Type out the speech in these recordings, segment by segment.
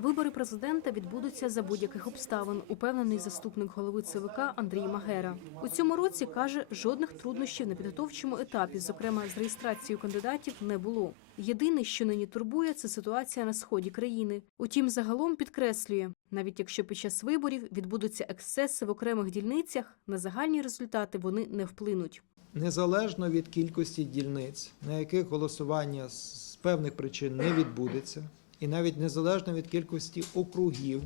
Вибори президента відбудуться за будь-яких обставин, упевнений заступник голови ЦВК Андрій Магера. У цьому році каже, жодних труднощів на підготовчому етапі, зокрема з реєстрацією кандидатів, не було. Єдине, що нині турбує, це ситуація на сході країни. Утім, загалом підкреслює, навіть якщо під час виборів відбудуться ексцеси в окремих дільницях, на загальні результати вони не вплинуть. Незалежно від кількості дільниць, на яких голосування з певних причин не відбудеться, і навіть незалежно від кількості округів,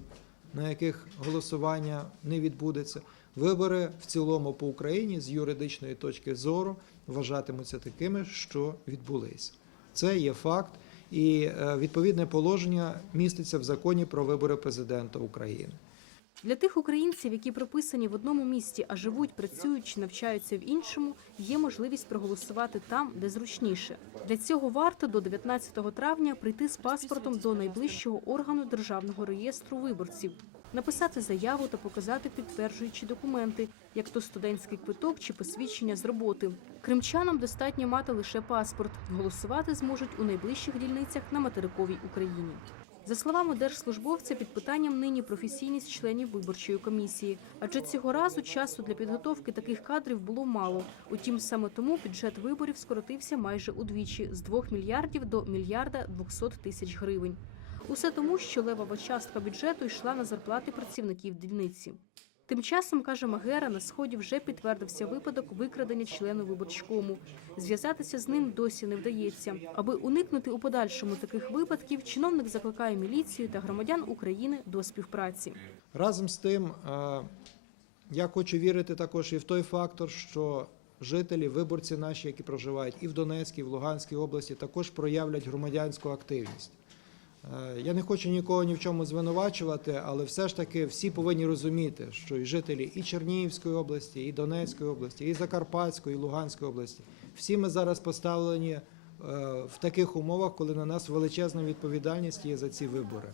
на яких голосування не відбудеться, вибори в цілому по Україні з юридичної точки зору вважатимуться такими, що відбулися. Це є факт, і е, відповідне положення міститься в законі про вибори президента України. Для тих українців, які прописані в одному місті, а живуть, працюють чи навчаються в іншому, є можливість проголосувати там, де зручніше. Для цього варто до 19 травня прийти з паспортом до найближчого органу державного реєстру виборців, написати заяву та показати підтверджуючі документи, як то студентський квиток чи посвідчення з роботи. Кримчанам достатньо мати лише паспорт. Голосувати зможуть у найближчих дільницях на материковій Україні. За словами держслужбовця, під питанням нині професійність членів виборчої комісії, адже цього разу часу для підготовки таких кадрів було мало. Утім, саме тому бюджет виборів скоротився майже удвічі з 2 мільярдів до мільярда 200 тисяч гривень. Усе тому, що левова частка бюджету йшла на зарплати працівників дільниці. Тим часом, каже Магера, на сході вже підтвердився випадок викрадення члена виборчкому. Зв'язатися з ним досі не вдається. Аби уникнути у подальшому таких випадків, чиновник закликає міліцію та громадян України до співпраці. Разом з тим, е, я хочу вірити також і в той фактор, що жителі, виборці наші, які проживають і в Донецькій, і в Луганській області, також проявлять громадянську активність. Е, Я не хочу нікого ні в чому звинувачувати, але все ж таки всі повинні розуміти, що і жителі і Чернігівської області, і Донецької області, і Закарпатської, і Луганської області, всі ми зараз поставлені е, в таких умовах, коли на нас величезна відповідальність є за ці вибори.